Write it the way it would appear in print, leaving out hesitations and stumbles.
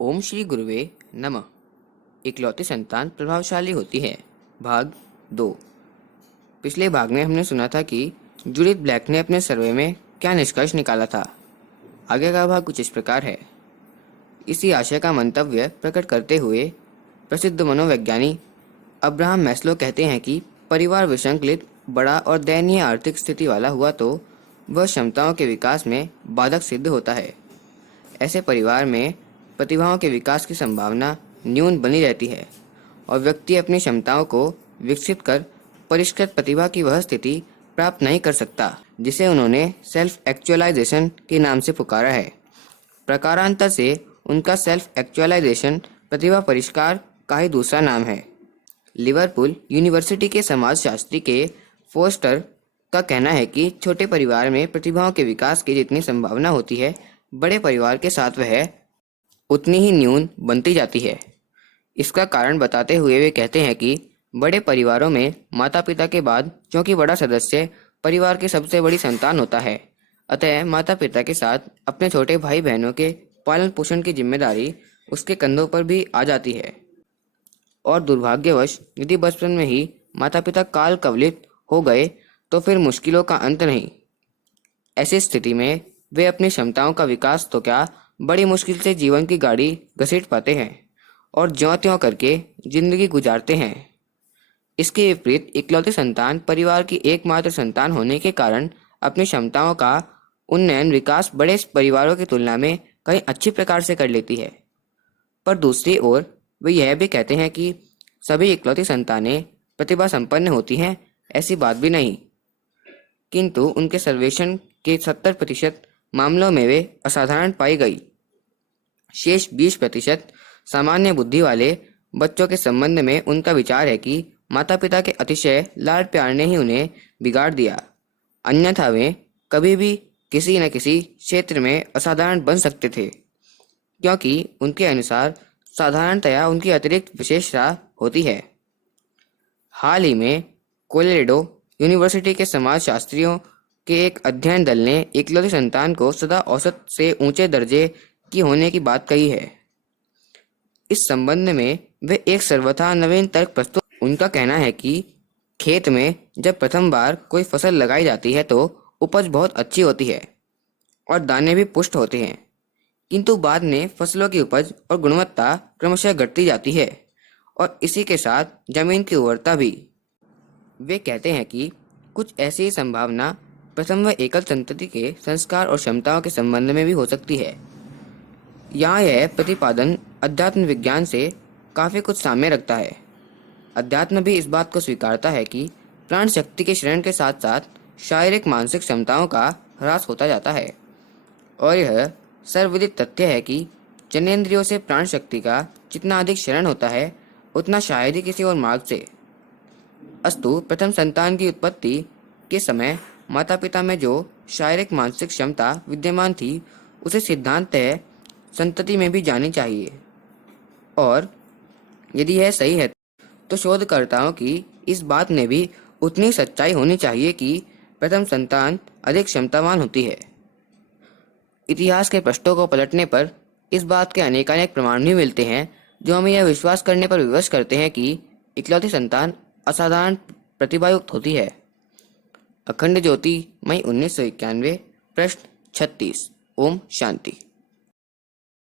ओम श्री गुरुवे नमः। इकलौती संतान प्रभावशाली होती है। भाग 2। पिछले भाग में हमने सुना था कि जूडिथ ब्लैक ने अपने सर्वे में क्या निष्कर्ष निकाला था। आगे का भाग कुछ इस प्रकार है। इसी आशय का मंतव्य प्रकट करते हुए प्रसिद्ध मनोवैज्ञानी अब्राहम मैस्लो कहते हैं कि परिवार विसंकलित, बड़ा और दयनीय आर्थिक स्थिति वाला हुआ तो वह क्षमताओं के विकास में बाधक सिद्ध होता है। ऐसे परिवार में प्रतिभाओं के विकास की संभावना न्यून बनी रहती है और व्यक्ति अपनी क्षमताओं को विकसित कर परिष्कृत प्रतिभा की वह स्थिति प्राप्त नहीं कर सकता जिसे उन्होंने सेल्फ एक्चुअलाइजेशन के नाम से पुकारा है। प्रकारांतर से उनका सेल्फ एक्चुअलाइजेशन प्रतिभा परिष्कार का ही दूसरा नाम है। लिवरपूल यूनिवर्सिटी के समाजशास्त्री के फोस्टर का कहना है कि छोटे परिवार में प्रतिभाओं के विकास की जितनी संभावना होती है, बड़े परिवार के साथ वह उतनी ही न्यून बनती जाती है। इसका कारण बताते हुए वे कहते हैं कि बड़े परिवारों में माता पिता के बाद क्योंकि बड़ा सदस्य परिवार की सबसे बड़ी संतान होता है, अतः माता पिता के साथ अपने छोटे भाई बहनों के पालन पोषण की जिम्मेदारी उसके कंधों पर भी आ जाती है। और दुर्भाग्यवश यदि बचपन में ही माता पिता काल कवलित हो गए तो फिर मुश्किलों का अंत नहीं। ऐसी स्थिति में वे अपनी क्षमताओं का विकास तो क्या, बड़ी मुश्किल से जीवन की गाड़ी घसीट पाते हैं और ज्यों त्यों करके जिंदगी गुजारते हैं। इसके विपरीत इकलौती संतान परिवार की एकमात्र संतान होने के कारण अपनी क्षमताओं का उन्नयन विकास बड़े परिवारों की तुलना में कहीं अच्छी प्रकार से कर लेती है। पर दूसरी ओर वे यह भी कहते हैं कि सभी इकलौती संतानें प्रतिभा संपन्न होती हैं, ऐसी बात भी नहीं, किंतु उनके सर्वेक्षण के 70% मामलों में वे असाधारण पाई गई। शेष 20% सामान्य बुद्धि वाले बच्चों के संबंध में उनका विचार है कि माता पिता के अतिशय लाड प्यार ने ही उन्हें बिगाड़ दिया, अन्यथा वे कभी भी किसी न किसी क्षेत्र में असाधारण बन सकते थे, क्योंकि उनके अनुसार साधारणतया उनकी अतिरिक्त विशेषता होती है। हाल ही में कोलोराडो यूनिवर्सिटी के समाजशास्त्रियों के एक अध्ययन दल ने इकलौती संतान को सदा औसत से ऊंचे दर्जे की होने की बात कही है। इस संबंध में वे एक सर्वथा नवीन तर्क प्रस्तुत। उनका कहना है कि खेत में जब प्रथम बार कोई फसल लगाई जाती है तो उपज बहुत अच्छी होती है और दाने भी पुष्ट होते हैं, किंतु बाद में फसलों की उपज और गुणवत्ता क्रमशः घटती जाती है और इसी के साथ जमीन की उर्वरता भी। वे कहते हैं कि कुछ ऐसी ही संभावना प्रथम व एकल संतति के संस्कार और क्षमताओं के संबंध में भी हो सकती है। यहाँ यह प्रतिपादन अध्यात्म विज्ञान से काफ़ी कुछ साम्य रखता है। अध्यात्म भी इस बात को स्वीकारता है कि प्राण शक्ति के क्षरण के साथ साथ शारीरिक मानसिक क्षमताओं का ह्रास होता जाता है और यह सर्वविदित तथ्य है कि जनेंद्रियों से प्राण शक्ति का जितना अधिक क्षरण होता है उतना शायद ही किसी और मार्ग से। अस्तु प्रथम संतान की उत्पत्ति के समय माता पिता में जो शारीरिक मानसिक क्षमता विद्यमान थी उसे सिद्धांततः संतति में भी जानी चाहिए, और यदि यह सही है तो शोधकर्ताओं की इस बात में भी उतनी सच्चाई होनी चाहिए कि प्रथम संतान अधिक क्षमतावान होती है। इतिहास के पृष्ठों को पलटने पर इस बात के अनेकानेक प्रमाण भी मिलते हैं जो हमें यह विश्वास करने पर विवश करते हैं कि इकलौती संतान असाधारण प्रतिभायुक्त होती है। अखंड ज्योति, मई 1991, प्रश्न 36। ओम शांति।